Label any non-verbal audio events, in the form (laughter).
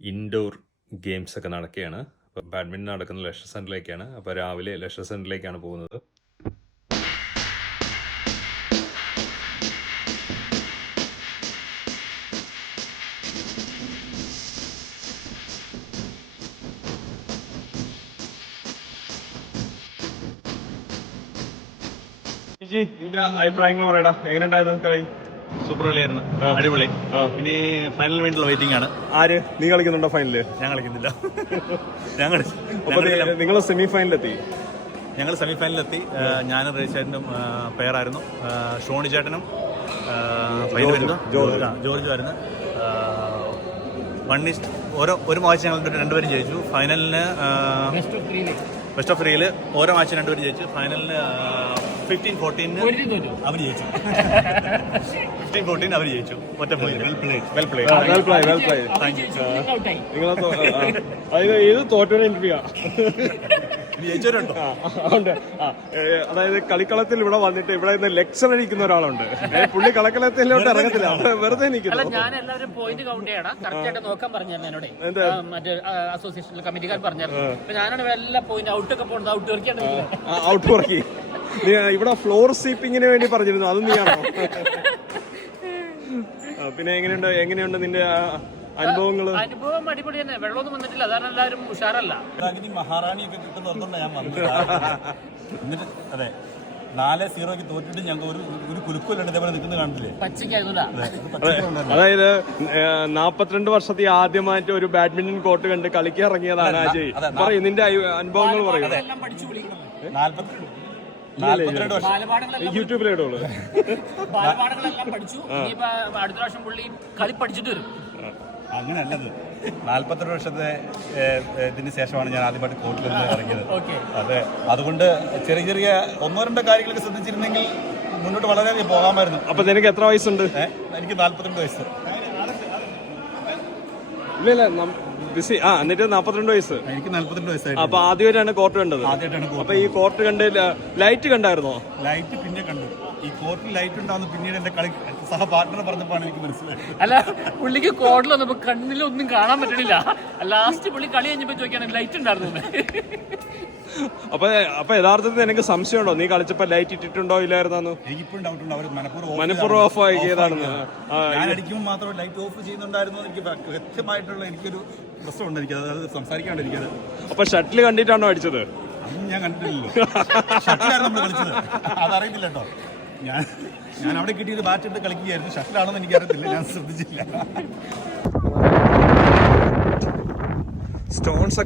Indoor games ഒക്കെ നടക്കുകയാണ്. അപ്പോൾ നടക്കുന്ന ലക്ഷ സെന്ററിലേക്കാണ് അപ്പോൾ രാവിലെ ലക്ഷ സെന്ററിലേക്കാണ് പോകുന്നത്. അഭിപ്രായങ്ങൾ പറയടാ. എങ്ങനെയുണ്ടായിരുന്നു കളി? സൂപ്പർ കളിയായിരുന്നു അടിപൊളി. ഇനി ഫൈനൽ വേണ്ടിയുള്ള വെയിറ്റിംഗ് ആണ്. ആര്? നീ കളിക്കുന്നുണ്ടോ ഫൈനൽ ഞാൻ കളിക്കുന്നില്ല. (laughs) ഞങ്ങൾ നിങ്ങൾ സെമി ഫൈനലെത്തി ഞങ്ങൾ സെമി ഫൈനലിലെത്തി ഞാനും റേച്ചേട്ടനും പെയറായിരുന്നു ഷോണി ചേട്ടനും ജോർജും. ആയിരുന്നു. വൺ ഇസ്റ്റ് ഓരോ ഒരു മാച്ച് ഞങ്ങൾ രണ്ടുപേരും ജയിച്ചു. ഫൈനലിന് ബെസ്റ്റ് ഓഫ് ത്രീയിൽ ഓരോ മാച്ച് രണ്ടുപേരും ജയിച്ചു ഫൈനലിന് ഫിഫ്റ്റീൻ ഫോർട്ടീന് അവർ ജയിച്ചു. ഫിഫ്റ്റീൻ ഫോർട്ടീൻ അവർ ജയിച്ചു. ഒറ്റ പോയിന്റ് വെൽ പ്ലേ വെൽ ഉണ്ട്. അതായത് കളിക്കളത്തിൽ ഇവിടെ വന്നിട്ട് ഇവിടെ നിന്ന് ലെക്ചർ അടിക്കുന്ന ഒരാളുണ്ട്. പുള്ളി കളിക്കളത്തിലോട്ട് ഇറങ്ങത്തില്ല. അവിടെ വെറുതെ നിൽക്കുന്നു. ഞാൻ എല്ലാവരും പോയിന്റ് കൗണ്ട് ചെയ്യണം. കറക്റ്റ് ആയിട്ട് നോക്കാൻ പറഞ്ഞായിരുന്നു എന്നോട്. എന്താ? ആ, മറ്റേ അസോസിയേഷൻ കമ്മിറ്റിക്കാർ പറഞ്ഞായിരുന്നു. അപ്പൊ ഞാനാണ് എല്ലാ പോയിന്റ് ഔട്ട് ഒക്കെ പോകുന്നത് ഔട്ട് ഔട്ട് വർക്കി നീ ഇവിടെ ഫ്ലോർ സ്വീപ്പിങ്ങിന് വേണ്ടി പറഞ്ഞിരുന്നു. അത് നീയാണോ? പിന്നെ എങ്ങനെയുണ്ട്? എങ്ങനെയുണ്ട് നിന്റെ ആ, അനുഭവങ്ങൾ? അനുഭവം അടിപൊളി തന്നെ. വെള്ളമൊന്നും വന്നിട്ടില്ല. അതാണ് എല്ലാവരും ഉഷാറല്ല. അഗ്നി മഹാറാണിയൊക്കെ കിട്ടുന്ന ഞാൻ എന്നിട്ട് അതെ നാല് സീറോക്ക് തോറ്റിട്ട് ഞങ്ങൾ ഒരു ഒരു കുലുക്കമില്ലാണ്ട് ഇതേപോലെ നിൽക്കുന്നത് കണ്ടില്ലേ? അതായത് നാപ്പത്തിരണ്ട് വർഷത്തെ ആദ്യമായിട്ട് ഒരു ബാഡ്മിന്റൺ കോർട്ട് കണ്ട് കളിക്കാൻ ഇറങ്ങിയതാണ് അജയ്. പറയും നിന്റെ അനുഭവങ്ങൾ പറയും. ഇനിയിപ്പോ അടുത്ത പ്രാവശ്യം പുള്ളി കളി പഠിച്ചിട്ട് വരും. അങ്ങനെയല്ലത്. നാൽപ്പത്തെട്ട് വർഷത്തെ ഇതിന് ശേഷമാണ് ഞാൻ ആദ്യമായിട്ട് കോർട്ടിൽ നിന്ന് ഇറങ്ങിയത്. ഓക്കെ. അതെ. അതുകൊണ്ട് ചെറിയ ചെറിയ ഒന്നോ രണ്ടോ കാര്യങ്ങളൊക്കെ ശ്രദ്ധിച്ചിരുന്നെങ്കിൽ മുന്നോട്ട് വളരെയധികം പോകാമായിരുന്നു. അപ്പൊ നിനക്ക് എത്ര വയസ്സുണ്ട്? എനിക്ക് നാല്പത്തിരണ്ട് വയസ്സ്. ഇല്ല ഇല്ല ബിസി ആ എന്നിട്ട് നാപ്പത്തിരണ്ട് വയസ്സ്. എനിക്ക് നാല്പത്തിരണ്ട് വയസ്സായി അപ്പൊ ആദ്യമായിട്ടാണ് കോർട്ട് കണ്ടത്. ആദ്യമായിട്ടാണ് അപ്പൊ ഈ കോർട്ട് കണ്ട് ലൈറ്റ് കണ്ടായിരുന്നോ? ലൈറ്റ് പിന്നെ കണ്ടു. ഈ കോർട്ടിൽ ലൈറ്റ് ഉണ്ടാവുന്ന പിന്നീട് എന്റെ കളി സഹ പാർട്ട്ണർ പറഞ്ഞപ്പോഴാണ് എനിക്ക് മനസ്സിലായി അല്ല പുള്ളിക്ക് കോർട്ടിൽ വന്നപ്പോ കണ്ണിലൊന്നും കാണാൻ പറ്റണില്ല. ലാസ്റ്റ് പുള്ളി കളി കഴിഞ്ഞപ്പോ ചോദിക്കാണ് ലൈറ്റ് ഉണ്ടായിരുന്നു. അപ്പൊ അപ്പൊ യഥാർത്ഥത്തിൽ നിനക്ക് സംശയമുണ്ടോ? നീ കളിച്ചപ്പോ ലൈറ്റ് ഇട്ടിട്ടുണ്ടോ ഇല്ലായിരുന്നു എനിക്കിപ്പോഴും ഡൗട്ട് ഉണ്ട്. അവർ മനഃപൂർവം മനഃപൂർവം ഓഫ് ആയി ഞാൻ അടിക്കുമ്പോൾ മാത്രം ലൈറ്റ് ഓഫ് ചെയ്യുന്നുണ്ടായിരുന്നു എന്ന് എനിക്ക് കൃത്യമായിട്ടുള്ള എനിക്കൊരു പ്രശ്നമുണ്ട്. എനിക്ക് അത് സംസാരിക്കാണ്ട് എനിക്കത്. അപ്പൊ ഷട്ടിൽ കണ്ടിട്ടാണോ അടിച്ചത്? ഞാൻ കണ്ടിട്ടില്ലല്ലോ. ഷട്ടിലായിരുന്നു നമ്മൾ കളിച്ചത്. അതറിയത്തില്ല കേട്ടോ. ഞാൻ ഞാൻ അവിടെ കിട്ടിയത് ബാറ്റ് എടുത്ത് കളിക്കുകയായിരുന്നു. ഷട്ടിലാണെന്ന് എനിക്കറിയത്തില്ല. ഞാൻ ശ്രദ്ധിച്ചില്ല. സ്റ്റോൺസ്